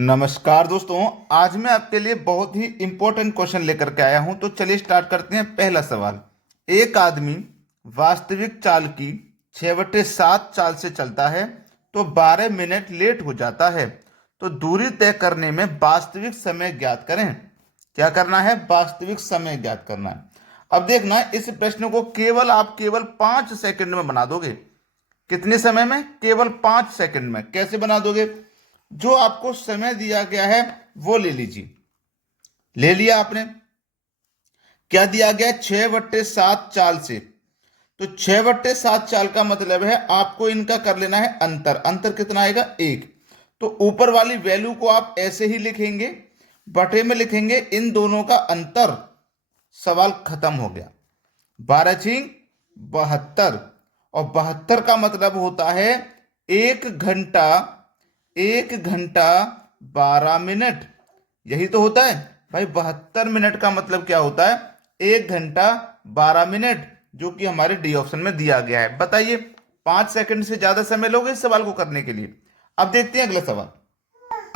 नमस्कार दोस्तों। आज मैं आपके लिए बहुत ही इंपॉर्टेंट क्वेश्चन लेकर के आया हूं। तो चलिए स्टार्ट करते हैं। पहला सवाल, एक आदमी वास्तविक चाल की 6/7 चाल से चलता है तो 12 मिनट लेट हो जाता है। तो दूरी तय करने में वास्तविक समय ज्ञात करें। क्या करना है? वास्तविक समय ज्ञात करना है। अब देखना, इस प्रश्न को केवल 5 सेकंड में बना दोगे। कितने समय में? केवल 5 सेकंड में। कैसे बना दोगे? जो आपको समय दिया गया है वो ले लीजिए। ले लिया आपने। क्या दिया गया? 6/7 चाल से। तो 6/7 चाल का मतलब है आपको इनका कर लेना है अंतर। अंतर कितना आएगा? 1। तो ऊपर वाली वैल्यू को आप ऐसे ही लिखेंगे, बटे में लिखेंगे इन दोनों का अंतर। सवाल खत्म हो गया। 12×6 = 72। और 72 का मतलब होता है 1 घंटा, 1 घंटा 12 मिनट। यही तो होता है भाई। 72 मिनट का मतलब क्या होता है? 1 घंटा 12 मिनट, जो कि हमारे डी ऑप्शन में दिया गया है। बताइए, 5 सेकंड से ज्यादा समय लोगे इस सवाल को करने के लिए? अब देखते हैं अगला सवाल।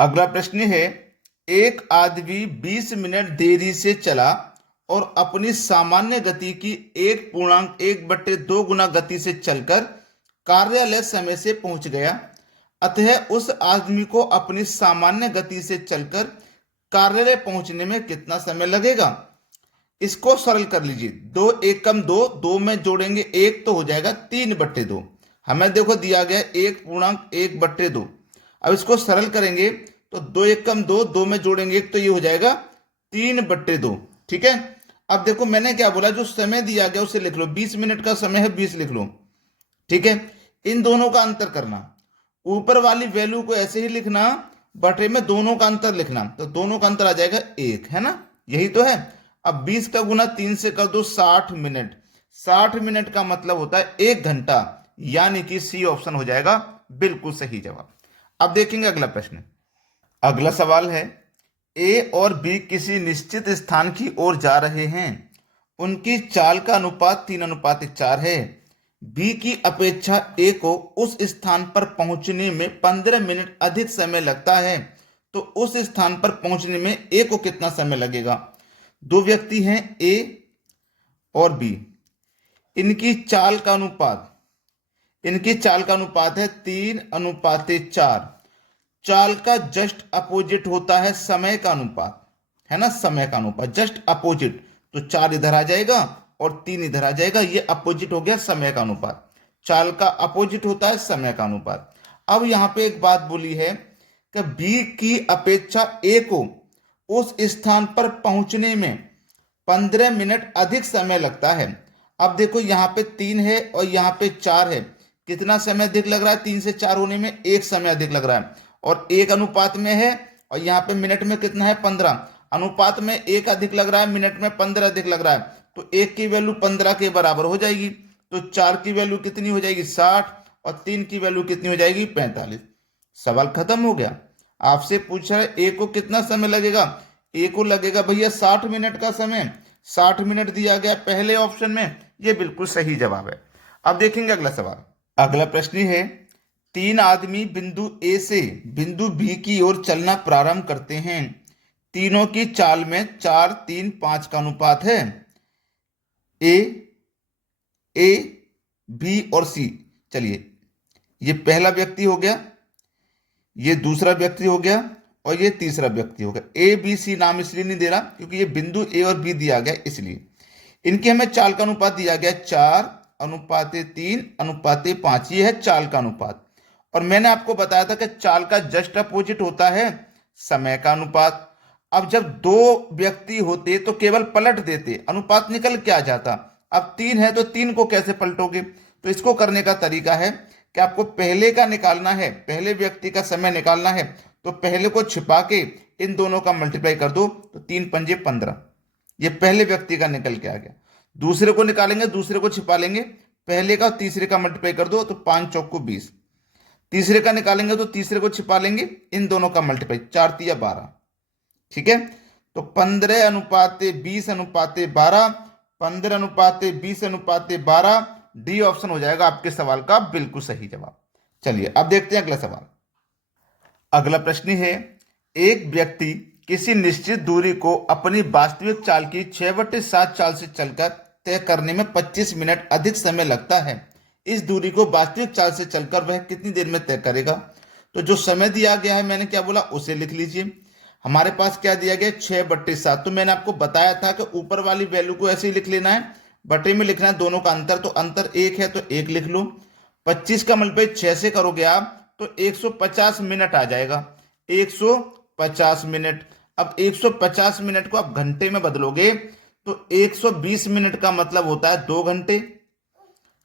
अगला प्रश्न है, एक आदमी 20 मिनट देरी से चला और अपनी सामान्य गति की 1.1/2 गुना गति से चलकर कार्यालय समय से पहुंच गया। अतः उस आदमी को अपनी सामान्य गति से चलकर कार्यालय पहुंचने में कितना समय लगेगा? इसको सरल कर लीजिए। 2 × 1 = 2, 2 में जोड़ेंगे 1 तो हो जाएगा 3/2। हमें देखो दिया गया 1.1/2। अब इसको सरल करेंगे तो 2 × 1 = 2, 2 में जोड़ेंगे 1 तो ये हो जाएगा 3/2। ठीक है। अब देखो मैंने क्या बोला, जो समय दिया गया उसे लिख लो। 20 मिनट का समय है, 20 लिख लो। ठीक है। इन दोनों का अंतर करना। ऊपर वाली वैल्यू को ऐसे ही लिखना, बटे में दोनों का अंतर लिखना। तो दोनों का अंतर आ जाएगा 1, है ना? यही तो है। अब 20 का गुना 3 से कर दो, 60 मिनट। 60 मिनट का मतलब होता है 1 घंटा, यानी कि सी ऑप्शन हो जाएगा बिल्कुल सही जवाब। अब देखेंगे अगला प्रश्न। अगला सवाल है, ए और बी किसी निश्चित स्थान की ओर जा रहे हैं। उनकी चाल का अनुपात 3:4 है। बी की अपेक्षा ए को उस स्थान पर पहुंचने में 15 मिनट अधिक समय लगता है। तो उस स्थान पर पहुंचने में ए को कितना समय लगेगा? दो व्यक्ति हैं, ए और बी। इनकी चाल का अनुपात है 3:4। चाल का जस्ट अपोजिट होता है समय का अनुपात, है ना? समय का अनुपात जस्ट अपोजिट। तो 4 इधर आ जाएगा और 3 इधर आ जाएगा। ये अपोजिट हो गया समय का अनुपात। चाल का अपोजिट होता है समय का अनुपात। अब यहां पे एक बात बोली है कि बी की अपेक्षा ए को उस स्थान पर पहुंचने में 15 मिनट अधिक समय लगता है। अब देखो यहाँ पे 3 है और यहाँ पे 4 है। कितना समय अधिक लग रहा है? 3 से 4 होने में 1 समय अधिक लग रहा है। और 1 अनुपात में है, और यहाँ पे मिनट में कितना है? 15। अनुपात में 1 अधिक लग रहा है, मिनट में 15 अधिक लग रहा है। तो 1 की वैल्यू 15 के बराबर हो जाएगी। तो 4 की वैल्यू कितनी हो जाएगी? 60। और 3 की वैल्यू कितनी हो जाएगी? 45। सवाल खत्म हो गया। आपसे पूछ रहा है ए को कितना समय लगेगा। ए को लगेगा भैया 60 मिनट का समय। 60 मिनट दिया गया पहले ऑप्शन में। ये बिल्कुल सही जवाब है। अब देखेंगे अगला सवाल। अगला प्रश्न है, 3 आदमी बिंदु ए से बिंदु बी की ओर चलना प्रारंभ करते हैं। तीनों की चाल में 4:3:5 का अनुपात है। ए, ए, बी और सी। चलिए, ये पहला व्यक्ति हो गया, ये दूसरा व्यक्ति हो गया, और ये तीसरा व्यक्ति हो गया। ए बी सी नाम इसलिए नहीं दे रहा क्योंकि ये बिंदु ए और बी दिया गया, इसलिए। इनके हमें चाल का अनुपात दिया गया 4:3:5। ये है चाल का अनुपात। और मैंने आपको बताया था कि चाल का जस्ट अपोजिट होता है समय का अनुपात। अब जब दो व्यक्ति होते तो केवल पलट देते, अनुपात निकल के आ जाता। अब 3 है तो 3 को कैसे पलटोगे? तो इसको करने का तरीका है कि आपको पहले का निकालना है, पहले व्यक्ति का समय निकालना है। तो पहले को छिपा के इन दोनों का मल्टीप्लाई कर दो, तो 3×5 = 15। ये पहले व्यक्ति का निकल के आ गया। दूसरे को निकालेंगे, दूसरे को छिपा लेंगे, पहले का और तीसरे का मल्टीप्लाई कर दो, तो 5×4 = 20। तीसरे का निकालेंगे तो तीसरे को छिपा लेंगे, इन दोनों का मल्टीप्लाई, 4×3 = 12। ठीक है। तो 15:20:12, 15:20:12, डी ऑप्शन हो जाएगा आपके सवाल का बिल्कुल सही जवाब। चलिए अब देखते हैं अगला सवाल। अगला प्रश्न है, एक व्यक्ति किसी निश्चित दूरी को अपनी वास्तविक चाल की 6/7 चाल से चलकर तय करने में 25 मिनट अधिक समय लगता है। इस दूरी को वास्तविक चाल से चलकर वह कितनी देर में तय करेगा? तो जो समय दिया गया है, मैंने क्या बोला, उसे लिख लीजिए। हमारे पास क्या दिया गया, 6/7। तो मैंने आपको बताया था कि ऊपर वाली वैल्यू को ऐसे ही लिख लेना है, बटे में लिखना है दोनों का अंतर। तो अंतर 1 है तो 1 लिख लो। 25 का मल्टीप्लाई 6 से करोगे आप तो 150 मिनट आ जाएगा। 150 मिनट। अब 150 मिनट को आप घंटे में बदलोगे तो 120 मिनट का मतलब होता है 2 घंटे,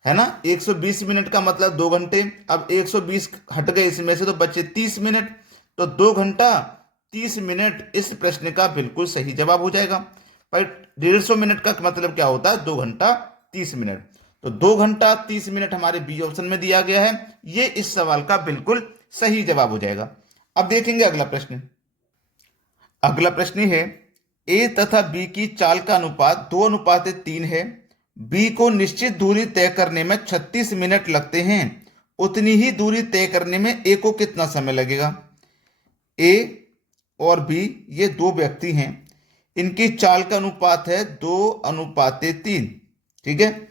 है ना। 120 मिनट का मतलब 2 घंटे। अब 120 हट गए इसमें से तो बचे 30 मिनट। तो 2 घंटा 30 मिनट इस प्रश्न का बिल्कुल सही जवाब हो जाएगा। पर 150 मिनट का मतलब क्या होता है, 2 घंटा 30 मिनट। तो 2 घंटा 30 मिनट हमारे बी ऑप्शन में दिया गया है, ये इस सवाल का बिल्कुल सही जवाब हो जाएगा। अब देखेंगे अगला प्रश्न। अगला प्रश्न है, ए तथा बी की चाल का अनुपात 2:3 है। बी को निश्चित दूरी तय करने में 36 मिनट लगते हैं। उतनी ही दूरी तय करने में ए को कितना समय लगेगा? ए और बी ये दो व्यक्ति हैं, इनकी चाल का अनुपात है 2:3। ठीक है।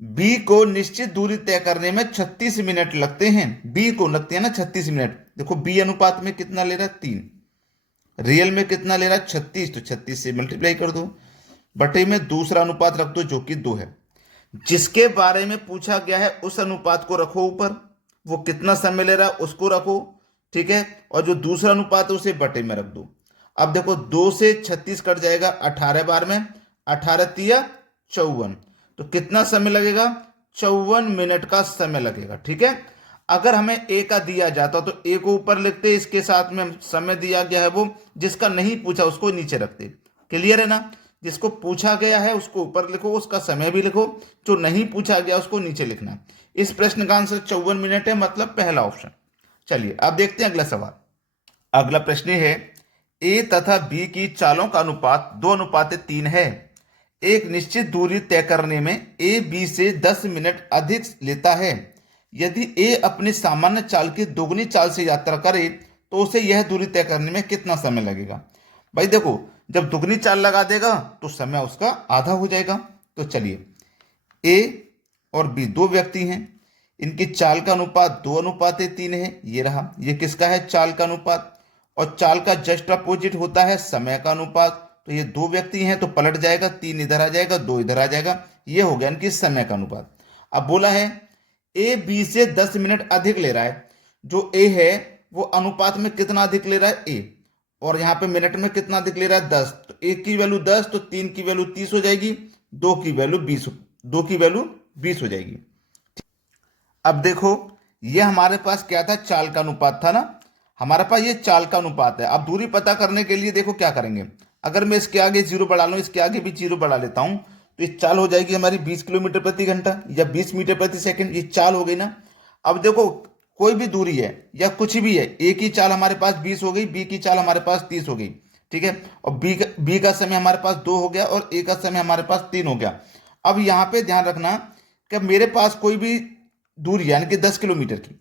बी को निश्चित दूरी तय करने में 36 मिनट लगते हैं। बी को लगते हैं ना 36 मिनट। देखो बी अनुपात में कितना ले रहा है, 3। रियल में कितना ले रहा है, 36। तो 36 से मल्टीप्लाई कर दो, बटे में दूसरा अनुपात रख दो जो कि 2 है। जिसके बारे में पूछा गया है उस अनुपात को रखो ऊपर, वो कितना समय ले रहा है उसको रखो। ठीक है। और जो दूसरा अनुपात है उसे बटे में रख दो। अब देखो 2 से 36 कट जाएगा 18 बार में, 18 तिया 54। तो कितना समय लगेगा, 54 मिनट का समय लगेगा। ठीक है। अगर हमें ए का दिया जाता तो ए को ऊपर लिखते, इसके साथ में समय दिया गया है वो, जिसका नहीं पूछा उसको नीचे रखते। क्लियर है ना। जिसको पूछा गया है उसको ऊपर लिखो, उसका समय भी लिखो, जो नहीं पूछा गया उसको नीचे लिखना है। इस प्रश्न का आंसर 54 मिनट है, मतलब पहला ऑप्शन। चलिए अब देखते हैं अगला सवाल। अगला प्रश्न है, ए तथा बी की चालों का अनुपात 2:3 है। एक निश्चित दूरी तय करने में ए बी से 10 मिनट अधिक लेता है। यदि ए अपनी सामान्य चाल की दोगुनी चाल से यात्रा करे तो उसे यह दूरी तय करने में कितना समय लगेगा? भाई देखो, जब दुगनी चाल लगा देगा तो समय उसका आधा हो जाएगा। तो चलिए, ए और बी दो व्यक्ति हैं, इनकी चाल का अनुपात 2:3 है। ये रहा, ये किसका है, चाल का अनुपात। और चाल का जस्ट अपोजिट होता है समय का अनुपात। तो ये दो व्यक्ति हैं तो पलट जाएगा, 3 इधर आ जाएगा, 2 इधर आ जाएगा। ये हो गया इनकी समय का अनुपात। अब बोला है ए बी से 10 मिनट अधिक ले रहा है। जो ए है वो अनुपात में कितना अधिक ले रहा है, ए, और यहाँ पे मिनट में कितना अधिक ले रहा है, 10। तो एक की वैल्यू 10, तो 3 की वैल्यू 30 हो जाएगी, 2 की वैल्यू 20 हो जाएगी। अब देखो, ये हमारे पास क्या था, चाल का अनुपात था ना। हमारे पास ये चाल का अनुपात है। अब दूरी पता करने के लिए देखो क्या करेंगे। अगर मैं इसके आगे 0 बढ़ा लूँ, इसके आगे भी 0 बढ़ा लेता हूँ, तो ये चाल हो जाएगी हमारी 20 किलोमीटर प्रति घंटा या 20 मीटर प्रति सेकंड। ये चाल हो गई ना। अब देखो, कोई भी दूरी है या कुछ भी है, ए की चाल हमारे पास 20 हो गई, बी की चाल हमारे पास 30 हो गई। ठीक है। और बी का समय हमारे पास 2 हो गया और ए का समय हमारे पास 3 हो गया। अब यहाँ पे ध्यान रखना कि मेरे पास कोई भी दूरी यानी कि 10 किलोमीटर की,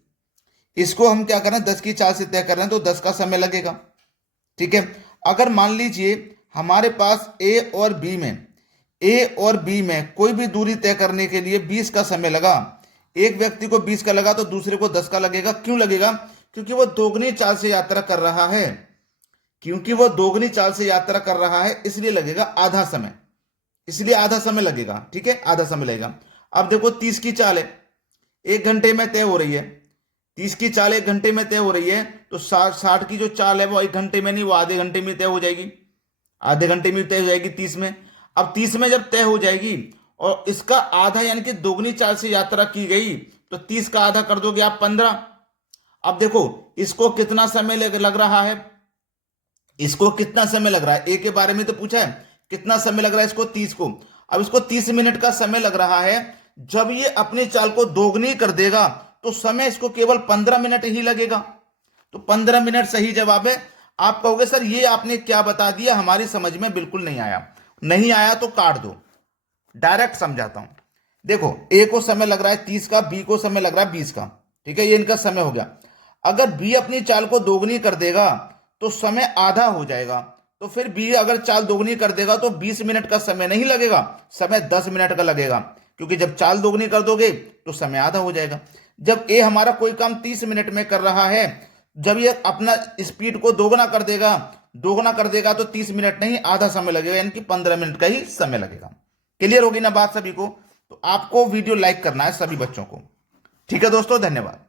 इसको हम क्या कर रहे हैं, 10 की चाल से तय कर रहे हैं, तो 10 का समय लगेगा। ठीक है। अगर मान लीजिए हमारे पास ए और बी में कोई भी दूरी तय करने के लिए 20 का समय लगा, एक व्यक्ति को 20 का लगा तो दूसरे को 10 का लगेगा। क्यों लगेगा? क्योंकि वो दोगुनी चाल से यात्रा कर रहा है। इसलिए लगेगा आधा समय, इसलिए आधा समय लगेगा। ठीक है, आधा समय लगेगा। अब देखो 30 की चाल है, 1 घंटे में तय हो रही है। 30 की चाल 1 घंटे में तय हो रही है, तो 60 की जो चाल है वो 1 घंटे में नहीं, वो आधे घंटे में तय हो जाएगी। आधे घंटे में तय हो जाएगी 30 में। अब 30 में जब तय हो जाएगी और इसका आधा यानी कि दोगुनी चाल से यात्रा की गई, तो 30 का आधा कर दोगे आप 15। अब देखो इसको कितना समय लग रहा है, इसको कितना समय लग रहा है, ए के बारे में तो पूछा है, कितना समय लग रहा है इसको, 30 को। अब इसको 30 मिनट का समय लग रहा है। जब ये अपनी चाल को दोगुनी कर देगा तो समय इसको केवल 15 मिनट ही लगेगा। तो 15 मिनट सही जवाब है। आप कहोगे सर ये आपने क्या बता दिया, हमारी समझ में बिल्कुल नहीं आया। नहीं आया तो काट दो, डायरेक्ट समझाता हूं। देखो, ए को समय लग रहा है 30 का, बी को समय लग रहा है 20 का। ठीक है, ये इनका समय हो गया। अगर बी अपनी चाल को दोगुनी कर देगा तो समय आधा हो जाएगा। तो फिर बी अगर चाल दोगुनी कर देगा तो 20 मिनट का समय नहीं लगेगा, समय 10 मिनट का लगेगा, क्योंकि जब चाल दोगुनी कर दोगे तो समय आधा हो जाएगा। जब ए हमारा कोई काम 30 मिनट में कर रहा है, जब ये अपना स्पीड को दोगुना कर देगा तो 30 मिनट नहीं, आधा समय लगेगा, यानी कि 15 मिनट का ही समय लगेगा। क्लियर होगी ना बात सभी को? तो आपको वीडियो लाइक करना है सभी बच्चों को। ठीक है दोस्तों, धन्यवाद।